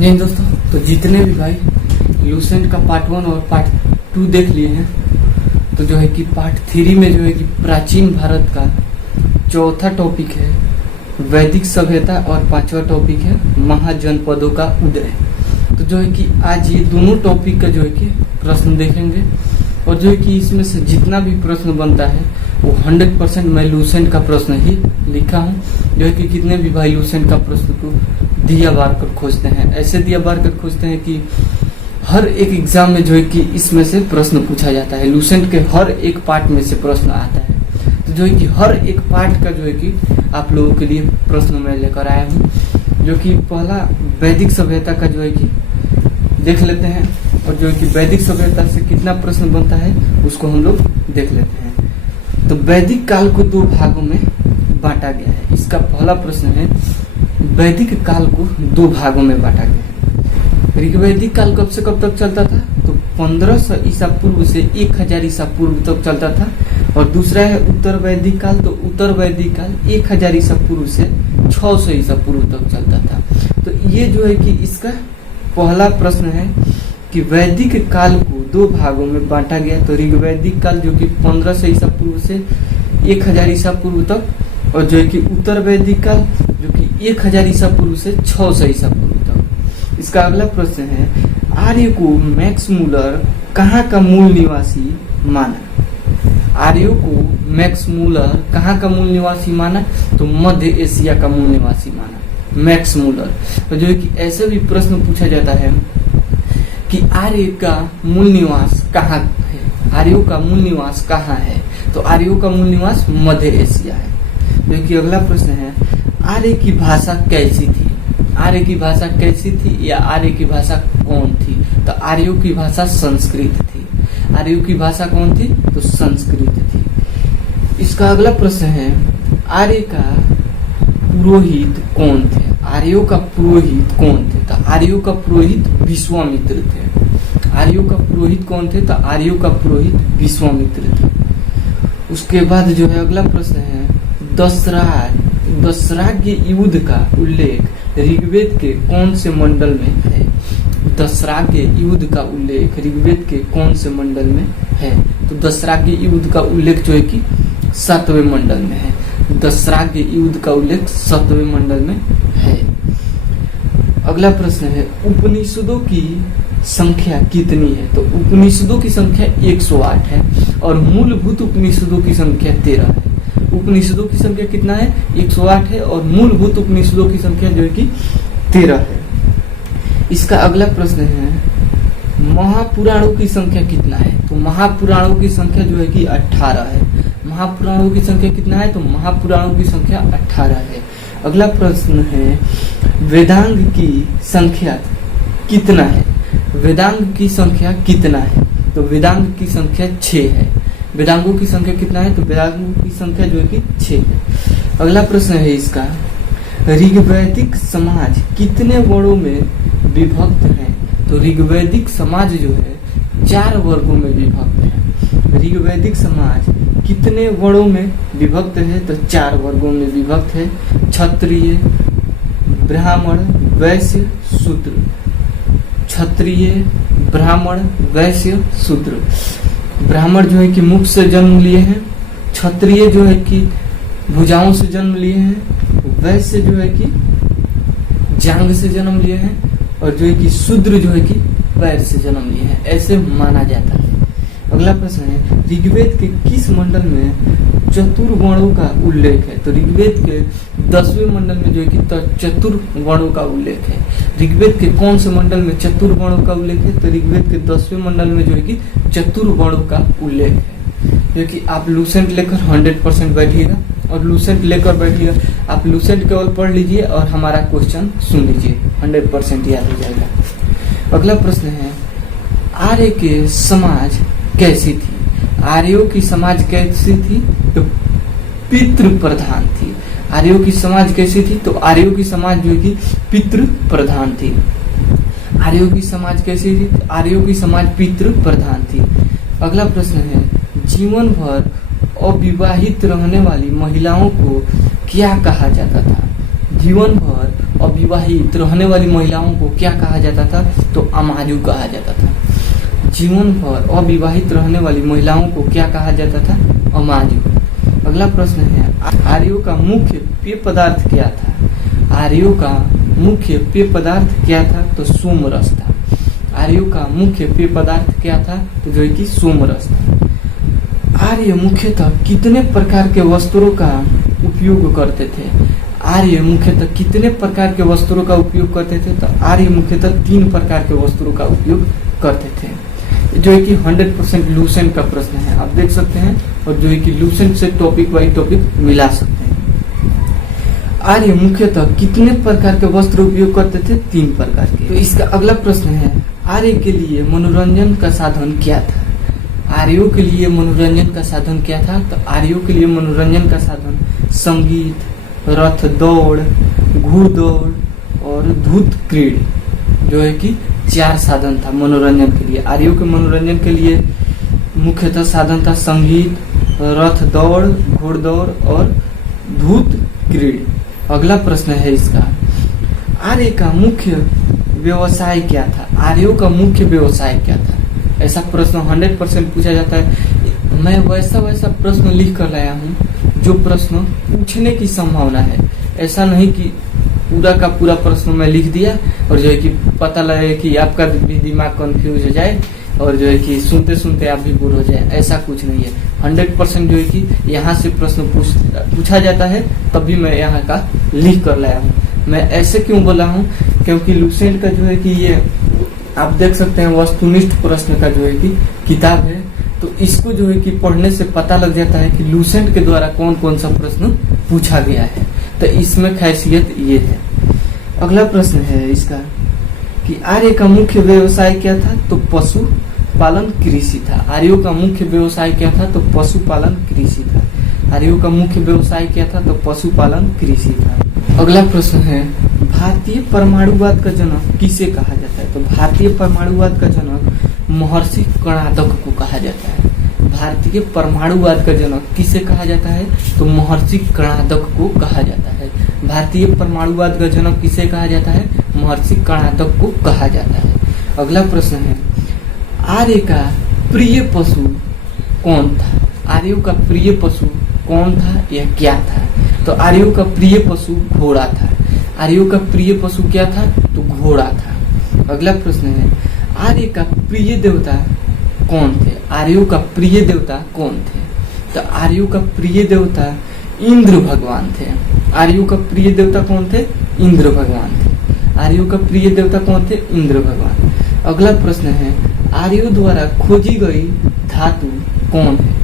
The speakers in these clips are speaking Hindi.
जी दोस्तों, तो जितने भी भाई लूसेंट का पार्ट 1 और पार्ट 2 देख लिए हैं, तो जो है कि पार्ट 3 में जो है कि प्राचीन भारत का चौथा टॉपिक है वैदिक सभ्यता और पांचवा टॉपिक है महाजनपदों का उदय। तो जो है कि आज ये दोनों टॉपिक का जो है कि प्रश्न देखेंगे और जो है कि इसमें से जितना भी प्रश्न बनता है वो 100% मैं लूसेंट का प्रश्न ही लिखा हूँ। जो है कि कितने भी भाई लूसेंट का प्रश्न को दिया बार कर खोजते हैं, ऐसे दिया बार कर खोजते हैं कि हर एक एग्जाम में जो है कि इसमें से प्रश्न पूछा जाता है। लूसेंट के हर एक पार्ट में से प्रश्न आता है। तो जो है कि हर एक पार्ट का जो है कि आप लोगों के लिए प्रश्न मैं लेकर आया हूँ। जो कि पहला वैदिक सभ्यता का जो है कि देख लेते हैं और जो है कि वैदिक सभ्यता से कितना प्रश्न बनता है उसको हम लोग देख लेते हैं। तो वैदिक काल को 2 भागों में बांटा गया है। इसका पहला प्रश्न है वैदिक काल को 2 भागों में बांटा गया है। ऋग्वैदिक काल कब से कब तक चलता था? तो 1500 ईसा पूर्व से 1000 ईसा पूर्व तक चलता था। और दूसरा है उत्तर वैदिक काल। तो उत्तर वैदिक काल 1000 ईसा पूर्व से 600 ईसा पूर्व तक चलता था। तो ये जो है कि इसका पहला प्रश्न है कि वैदिक काल को 2 भागों में बांटा गया। तो ऋग्वैदिक काल जो कि 1500 ईसा पूर्व से 1000 ईसा पूर्व तक, और जो है कि उत्तर वैदिक काल जो कि 1000 ईसा पूर्व से 600 ईसा पूर्व तक। इसका अगला प्रश्न है आर्य को मैक्स मूलर कहाँ का मूल निवासी माना? आर्यों को मैक्स मूलर कहाँ का मूल निवासी माना? तो मध्य एशिया का मूल निवासी माना मैक्स मूलर। तो जो है कि ऐसे भी प्रश्न पूछा जाता है कि आर्य का मूल निवास कहाँ है, आर्यों का मूल निवास कहाँ है? तो आर्यों का मूल निवास मध्य एशिया है। जो कि अगला प्रश्न है आर्य की भाषा कैसी थी? आर्य की भाषा कैसी थी या आर्य की भाषा कौन थी? तो आर्यों की भाषा संस्कृत थी। आर्यों की भाषा कौन थी? तो संस्कृत थी। इसका अगला प्रश्न है आर्य का पुरोहित कौन थे? आर्यों का पुरोहित कौन थे? तो आर्यों का पुरोहित विश्वामित्र थे। आर्यों का पुरोहित कौन थे? तो आर्यों का पुरोहित विश्वामित्र थे। उसके बाद जो है अगला प्रश्न है दशराग्य युद्ध का उल्लेख ऋग्वेद के कौन से मंडल में है? दशराग्य युद्ध का उल्लेख ऋग्वेद के कौन से मंडल में है? तो दशराग्य युद्ध का उल्लेख जो है कि 7वें मंडल में है। दशराग्य युद्ध का उल्लेख 7वें मंडल में है। अगला प्रश्न है उपनिषदों की संख्या कितनी है? तो उपनिषदों की संख्या 108 है और मूलभूत उपनिषदों की संख्या 13 है। उपनिषदों की संख्या कितना है? 108 है और मूलभूत उपनिषदों की संख्या जो है कि 13 है। इसका अगला प्रश्न है महापुराणों की संख्या कितना है? तो महापुराणों की संख्या जो है कि 18 है। महापुराणों की संख्या कितना है? तो महापुराणों की संख्या 18 है। अगला प्रश्न है वेदांग की संख्या कितना है? वेदांग की संख्या कितना है? तो वेदांग की संख्या 6 है। वेदांगों की संख्या कितना है? तो वेदांगों की संख्या जो है कि 6 है। अगला प्रश्न है इसका ऋग्वैदिक समाज कितने वर्णों में विभक्त है? तो ऋग्वैदिक समाज जो है 4 वर्गों में विभक्त है। ऋग्वैदिक समाज कितने वर्णों में विभक्त है? तो 4 वर्गों में विभक्त है। क्षत्रिय, ब्राह्मण, वैश्य, शूद्र। क्षत्रिय, ब्राह्मण, वैश्य, शूद्र। ब्राह्मण जो है कि मुख से जन्म लिए हैं, क्षत्रिय जो है कि भुजाओं से जन्म लिए हैं, वैश्य जो है कि जांघ से जन्म लिए हैं, और जो है कि शूद्र जो है कि पैर से जन्म लिए हैं। ऐसे माना जाता है। अगला प्रश्न है ऋग्वेद के किस मंडल में चतुर्वर्णों का उल्लेख है? तो ऋग्वेद के 10वें मंडल में जो है कि चतुर्वर्णों का उल्लेख है। ऋग्वेद के कौन से मंडल में चतुर्वर्णों का उल्लेख है? तो ऋग्वेद के 10वें मंडल में जो है कि चतुर्वर्णों का उल्लेख है। जो कि आप लूसेंट लेकर 100% बैठिएगा और लूसेंट लेकर बैठिएगा। आप लूसेंट केवल पढ़ लीजिए और हमारा क्वेश्चन सुन लीजिए, 100% याद हो जाएगा। अगला प्रश्न है आर्य के समाज कैसी थी? आर्यों की समाज कैसी थी? तो पितृ प्रधान थी। आर्यों की समाज कैसी थी? तो आर्यों की समाज जो है कि पितृ प्रधान थी। आर्यों की समाज कैसी थी? आर्यों की समाज पितृ प्रधान थी। अगला प्रश्न है जीवन भर अविवाहित रहने वाली महिलाओं को क्या कहा जाता था? जीवन भर अविवाहित रहने वाली महिलाओं को क्या कहा जाता था? तो अमाजू कहा जाता था। जीवन भर अविवाहित रहने वाली महिलाओं को क्या कहा जाता था? अमाजू। अगला प्रश्न है, आर्यों का मुख्य पेय पदार्थ क्या था? आर्यों का मुख्य पेय पदार्थ क्या था? तो सोमरस था। आर्यों का मुख्य पेय पदार्थ क्या था? तो जो है कि सोमरस था। आर्य मुख्यतः कितने प्रकार के वस्त्रों का उपयोग करते थे? आर्य मुख्यतः कितने प्रकार के वस्त्रों का उपयोग करते थे? तो आर्य मुख्यतः 3 प्रकार के वस्त्रों का उपयोग करते थे। जो है कि 100% लूसेंट का प्रश्न है, आप देख सकते हैं, और जो है कि लूसेंट से टॉपिक वाइज टॉपिक मिला सकते हैं। आर्य मुख्यतः कितने प्रकार के वस्त्र उपयोग करते थे? 3 प्रकार के। तो इसका अगला प्रश्न है, आर्य के लिए मनोरंजन का साधन क्या था? आर्यों के लिए मनोरंजन का साधन क्या था? तो आर्यों के लिए मनोरंजन का साधन संगीत, रथ दौड़, घुड़दौड़ और धूत क्रीड़, जो है कि 4 साधन था मनोरंजन के लिए। आर्यों के मनोरंजन के लिए मुख्यतः साधन था संगीत, रथ दौड़, घुड़दौड़ और धूत क्रीड़। अगला प्रश्न है इसका, आर्य का मुख्य व्यवसाय क्या था? आर्यों का मुख्य व्यवसाय क्या था? ऐसा प्रश्न 100% पूछा जाता है। मैं वैसा प्रश्न लिख कर लाया हूँ जो प्रश्न पूछने की संभावना है। ऐसा नहीं कि पूरा का पूरा प्रश्न मैं लिख दिया और जो है कि पता लगे कि आपका भी दिमाग कंफ्यूज हो जाए और जो है कि सुनते सुनते आप भी बोर हो जाए। ऐसा कुछ नहीं है। 100% जो है कि यहाँ से प्रश्न पूछा जाता है, तभी मैं यहाँ का लिख कर लाया हूँ। मैं ऐसे क्यों बोला हूँ? क्योंकि लूसेंट का जो है कि ये आप देख सकते हैं वस्तुनिष्ठ प्रश्न का जो है कि किताब है, तो इसको जो है कि पढ़ने से पता लग जाता है कि लूसेंट के द्वारा कौन कौन सा प्रश्न पूछा गया है। तो इसमें खासियत ये है। अगला प्रश्न है इसका कि आर्य का मुख्य व्यवसाय क्या था? तो पशु पालन कृषि था। आर्यों का मुख्य व्यवसाय क्या था? तो पशुपालन कृषि था। आर्यों का मुख्य व्यवसाय क्या था? तो पशुपालन कृषि था। अगला प्रश्न है, भारतीय परमाणुवाद का जनक किसे कहा जाता है? तो भारतीय परमाणुवाद का जनक महर्षि कर्णादक को कहा जाता है। भारतीय परमाणुवाद का जनक किसे कहा जाता है? तो महर्षि कर्णादक को कहा जाता है। भारतीय परमाणुवाद का जनक किसे कहा जाता है? महर्षि कर्णादक को कहा जाता है। अगला प्रश्न है, आर्य का प्रिय पशु कौन था? आर्यों का प्रिय पशु कौन था या क्या था? तो आर्यों का प्रिय पशु घोड़ा था। आर्यों का प्रिय पशु क्या था? तो घोड़ा था। अगला प्रश्न है, आर्य का प्रिय देवता कौन थे? आर्यों का प्रिय देवता कौन थे? तो आर्यों का प्रिय देवता इंद्र भगवान थे। आर्यों का प्रिय देवता कौन थे? इंद्र भगवान थे। आर्यों का प्रिय देवता कौन थे? इंद्र भगवान। अगला प्रश्न है, आर्यों द्वारा खोजी गई धातु कौन है?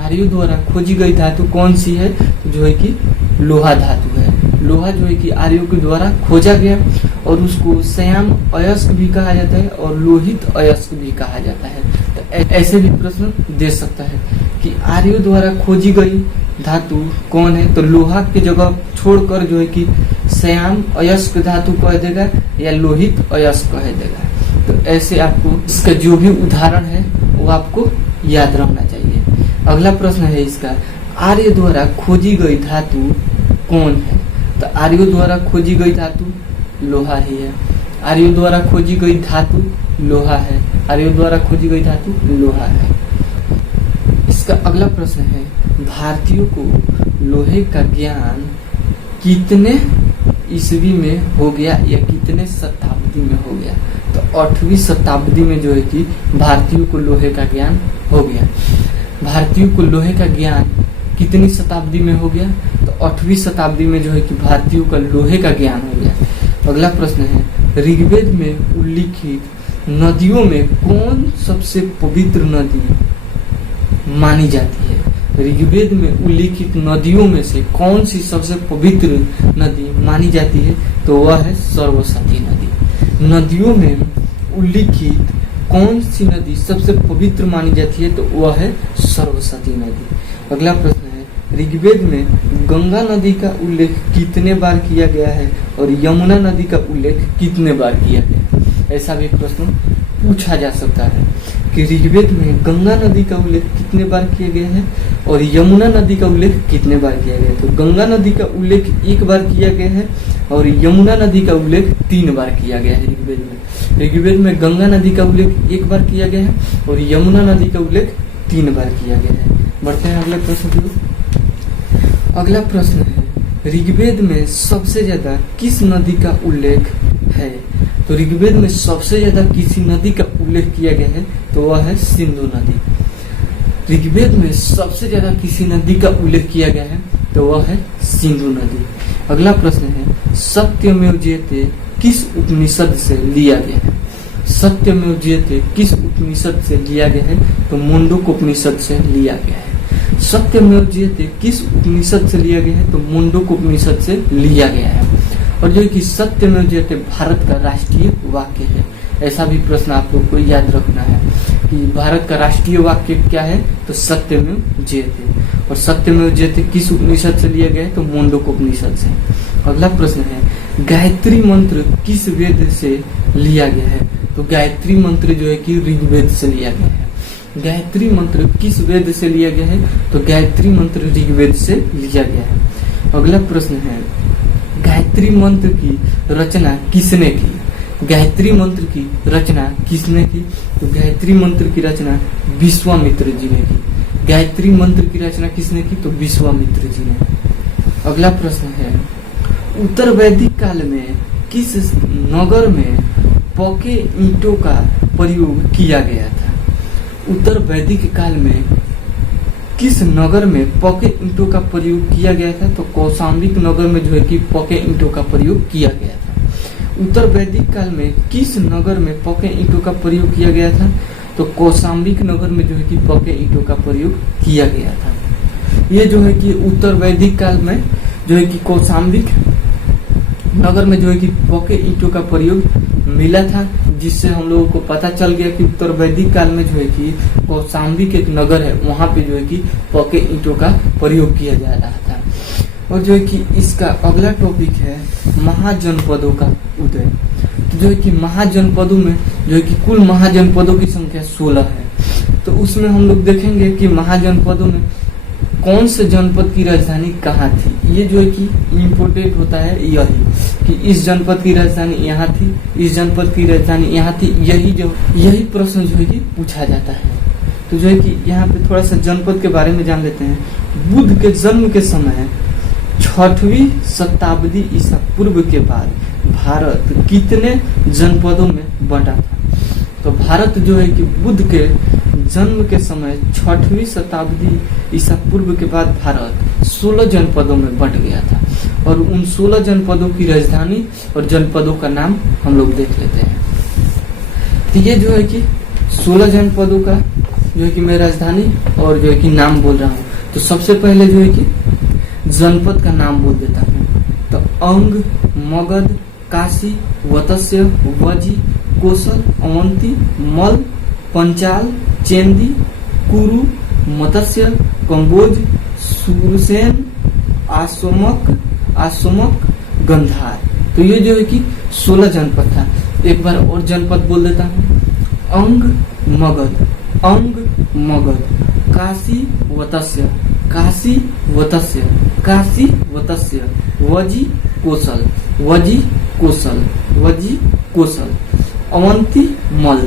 आर्यों द्वारा खोजी गई धातु कौन सी है? जो है कि लोहा धातु है। लोहा जो है कि आर्यों के द्वारा खोजा गया और उसको श्याम अयस्क भी कहा जाता है और लोहित अयस्क भी कहा जाता है। तो ऐसे भी प्रश्न दे सकता है कि आर्यों द्वारा खोजी गई धातु कौन है? तो लोहा की जगह छोड़कर जो है कि श्याम अयस्क धातु कह देगा या लोहित अयस्क कह देगा। तो ऐसे आपको इसका जो भी उदाहरण है वो आपको याद रखना चाहिए। अगला प्रश्न है इसका, आर्य द्वारा खोजी गई धातु कौन है? तो आर्यों द्वारा खोजी गई धातु लोहा ही है। आर्यों द्वारा खोजी गई धातु लोहा है। आर्यों द्वारा खोजी गई धातु लोहा है। इसका अगला प्रश्न है, भारतीयों को लोहे का ज्ञान कितने ईस्वी में हो गया या कितने शताब्दी में हो गया? तो 8वीं शताब्दी में जो है कि भारतीयों को लोहे का ज्ञान हो गया। भारतीयों को लोहे का ज्ञान कितनी शताब्दी में हो गया? तो 8वीं शताब्दी में जो है कि भारतीयों का लोहे का ज्ञान हो गया। अगला प्रश्न है, ऋग्वेद में उल्लिखित नदियों में कौन सबसे पवित्र नदी मानी जाती है? ऋग्वेद में उल्लिखित नदियों में से कौन सी सबसे पवित्र नदी मानी जाती है? तो वह है सरस्वती नदी। नदियों में उल्लिखित कौन सी नदी सबसे पवित्र मानी जाती है? तो वह है सरस्वती नदी। अगला प्रश्न है, ऋग्वेद में गंगा नदी का उल्लेख कितने बार किया गया है और यमुना नदी का उल्लेख कितने बार किया गया है? ऐसा भी प्रश्न पूछा जा सकता है कि ऋग्वेद में गंगा नदी का उल्लेख कितने बार किया गया है और यमुना नदी का उल्लेख कितने बार किया गया है? तो गंगा नदी का उल्लेख 1 बार किया गया है और यमुना नदी का उल्लेख 3 बार किया गया है ऋग्वेद में। ऋग्वेद में गंगा नदी का उल्लेख 1 बार किया गया है और यमुना नदी का उल्लेख 3 बार किया गया है। बढ़ते हैं अगला प्रश्न की ओर। अगला प्रश्न है, ऋग्वेद में सबसे ज्यादा किस नदी का उल्लेख है? तो ऋग्वेद में सबसे ज्यादा किसी नदी का उल्लेख किया गया है तो वह है सिंधु नदी। ऋग्वेद में सबसे ज्यादा किसी नदी का उल्लेख किया गया है तो वह है सिंधु नदी। अगला प्रश्न है, सत्यमेव जयते किस उपनिषद से लिया गया है? सत्यमेव जयते किस उपनिषद से लिया गया है? तो मुंडक उपनिषद से लिया गया है। सत्यमेव जयते किस उपनिषद से लिया गया है? तो मुंडक उपनिषद से लिया गया है। और जो कि सत्यमेव जयते भारत का राष्ट्रीय वाक्य है। ऐसा भी प्रश्न आप लोग को याद रखना है कि भारत का राष्ट्रीय वाक्य क्या है? तो सत्यमेव जयते। और सत्यमेव जयते किस उपनिषद से लिया गया है? तो मुंडक उपनिषद से। अगला प्रश्न है, गायत्री मंत्र किस वेद से लिया गया है? तो गायत्री मंत्र जो है कि ऋग्वेद से लिया गया है। गायत्री मंत्र किस वेद से लिया गया है? तो गायत्री मंत्र ऋग्वेद से लिया गया है। अगला प्रश्न है, गायत्री मंत्र की रचना किसने की? गायत्री मंत्र की रचना किसने की? तो गायत्री मंत्र की रचना विश्वामित्र जी ने की। गायत्री मंत्र की रचना किसने की? तो विश्वामित्र जी ने। अगला प्रश्न है, उत्तर वैदिक काल में किस नगर में पके ईंटों का प्रयोग किया गया था? उत्तर वैदिक काल में किस नगर में पके ईंटों का प्रयोग किया गया था? तो कौशाम्बिक नगर में जो है कि पके ईंटों का प्रयोग किया गया था। उत्तर वैदिक काल में किस नगर में पके ईंटों का प्रयोग किया गया था? तो कौशाम्बिक नगर में जो है कि पके ईंटों का प्रयोग किया गया था। ये जो है कि उत्तर वैदिक काल में जो है कि कौशाम्बिक नगर में जो है कि पके ईंटों का प्रयोग मिला था, जिससे हम लोगों को पता चल गया कि उत्तर वैदिक काल में जो है कि कौशाम्बिक एक नगर है, वहां पे जो है कि पके ईंटों का प्रयोग किया जा रहा था। और जो है कि इसका अगला टॉपिक है महाजनपदों का उदय। तो जो है कि महाजनपदों में जो है कि कुल महाजनपदों की संख्या 16 है। तो उसमें हम लोग देखेंगे कि महाजनपदों में कौन से जनपद की राजधानी कहाँ थी। ये जो है कि इम्पोर्टेंट होता है यही कि इस जनपद की राजधानी यहाँ थी, इस जनपद की राजधानी यहाँ थी। यही प्रश्न जो है कि पूछा जाता है। तो जो है कि यहाँ पे थोड़ा सा जनपद के बारे में जान लेते हैं। बुद्ध के जन्म के समय 6वीं शताब्दी ईसा पूर्व के बाद भारत कितने जनपदों में बंटा था? तो भारत जो है कि बुद्ध के जन्म के समय 6वीं शताब्दी ईसा पूर्व के बाद भारत 16 जनपदों में बंट गया था। और उन 16 जनपदों की राजधानी और जनपदों का नाम हम लोग देख लेते हैं। तो ये जो है कि 16 जनपदों का जो है कि मैं राजधानी और जो है कि नाम बोल रहा हूँ। तो सबसे पहले जो है कि जनपद का नाम बोल देता हूँ। तो अंग, मगध, काशी, वत्स्य, वजी, कोसल, अवंती, मल, पंचाल, चेंदी, कुरु, मत्स्य, कंबोज, सुरसेन, आसोमक, गंधार। तो ये जो है कि 16 जनपद था। एक बार और जनपद बोल देता हूँ। अंग, मगध, काशी, वत्स्य, वजी, कोसल, अवंती, मल,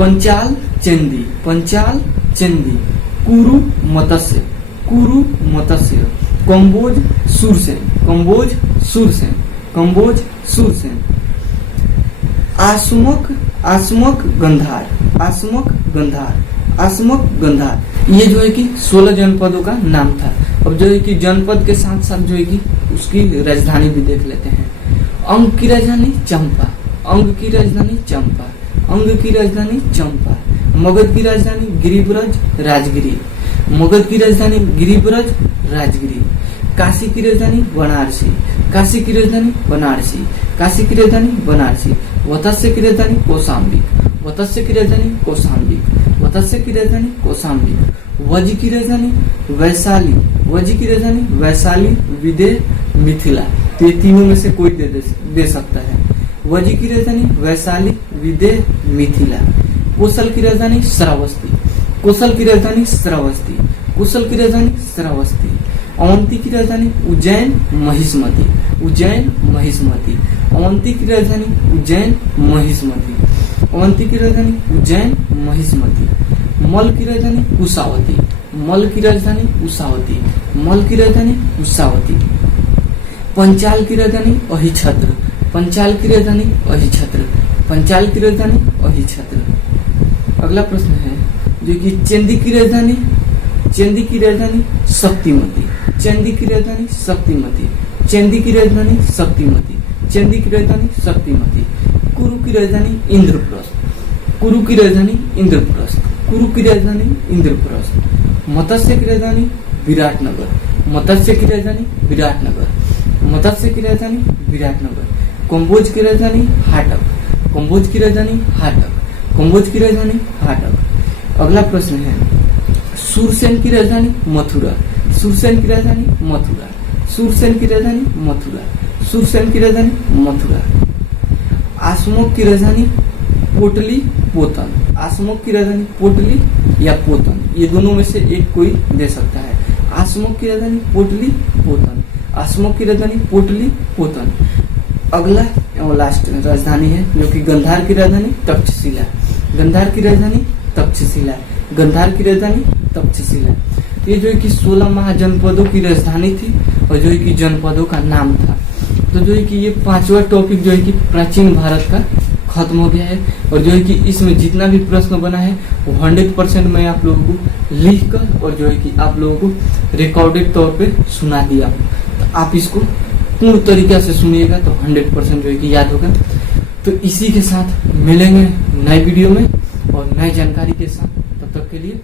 पंचाल, चेंदी, कुरु, मत्स्य, कंबोज, सुरसेन, आसमक, गंधार। ये जो है कि 16 जनपदों का नाम था। अब जो है कि जनपद के साथ साथ जो है कि उसकी राजधानी भी देख लेते हैं। अंग की राजधानी चंपा, अंग की राजधानी चंपा, मगध की राजधानी गिरिब्रज, राजगिरी, काशी की राजधानी बनारसी, वत्स्य की राजधानी कौशाम्बी, वजी की राजधानी वैशाली, विदेह, मिथिला। तो ये तीनों में से कोई दे सकता है। वजी की राजधानी वैशाली, विदेह, मिथिला। कोसल की राजधानी श्रावस्ती, अवंती की राजधानी उज्जैन महिष्मती, उज्जैन महिष्मती। अवंती की राजधानी उज्जैन महिष्मती, अवंती की राजधानी उज्जैन महिष्मती। मल की राजधानी कुशावती, मल की राजधानी कुशावती, मल की राजधानी कुशावती। पंचाल की राजधानी अहिछत्र, पंचाल की राजधानी अहिछत्र, पंचाल की राजधानी अहिछत्र। अगला प्रश्न है जो कि चेंदी की राजधानी, चेंदी की राजधानी शक्तिमती, चेंदी की राजधानी शक्तिमती, चेंदी की राजधानी शक्तिमती, चेंदी की राजधानी शक्तिमती। कुरु की राजधानी इंद्रप्रस्थ, कुरु की राजधानी इंद्रप्रस्थ, कुरु की राजधानी इंद्रप्रस्थ। मत्स्य की राजधानी विराटनगर, मत्स्य की राजधानी विराटनगर, मत्स्य की राजधानी विराटनगर। कंबोज की राजधानी हाटक, कंबोज की राजधानी हाटक, कंबोज की राजधानी हाटक। अगला प्रश्न है सूरसेन की राजधानी मथुरा, सूरसेन की राजधानी मथुरा, सूरसेन की राजधानी मथुरा, सूरसेन की राजधानी मथुरा। आसमोक की राजधानी पोटली पोतन, आसमोक की राजधानी पोटली या पोतन, ये दोनों में से एक कोई दे सकता है। आसमोक की राजधानी पोटली पोतन, आसमोक की राजधानी पोटली पोतन। अगला एवं लास्ट राजधानी है जो कि गंधार की राजधानी तक्षशिला, गंधार की राजधानी तक्षशिला, गंधार की राजधानी तक्षशिला। ये जो है कि 16 महाजनपदों की राजधानी थी और जो है कि जनपदों का नाम था। तो जो है कि ये 5वां टॉपिक जो है कि प्राचीन भारत का खत्म हो गया है और जो है कि इसमें जितना भी प्रश्न बना है वो 100% मैं आप लोगों को लिख कर और जो है कि आप लोगों को रिकॉर्डेड तौर पे सुना दिया हूँ। तो आप इसको पूर्ण तरीके से सुनिएगा तो 100% जो है कि याद होगा। तो इसी के साथ मिलेंगे नए वीडियो में और नई जानकारी के साथ, तब तक के लिए